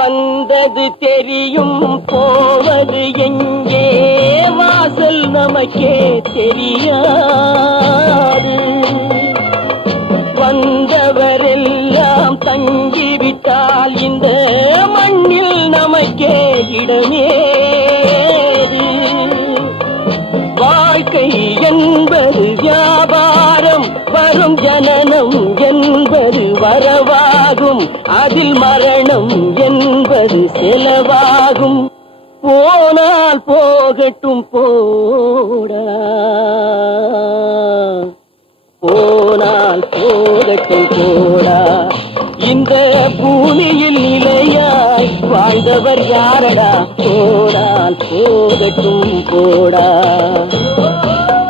வந்தது தெரியும் போவது எங்கே வாசல் நமக்கே தெரியாது. வந்தவரெல்லாம் தங்கிவிட்டால் இந்த மண்ணில் நமக்கே இடமேது. வாழ்க்கை என்பது வியாபாரம், வரும் ஜனனம் என்பது வரவாகும், அதில் மரணம் என்பது செலவாகும். போனால் போகட்டும் போடா, போனால் போகட்டும் போடா. இந்த பூமியில் நிலையாய் வாழ்ந்தவர் யாரடா? போனால் போகட்டும் போடா.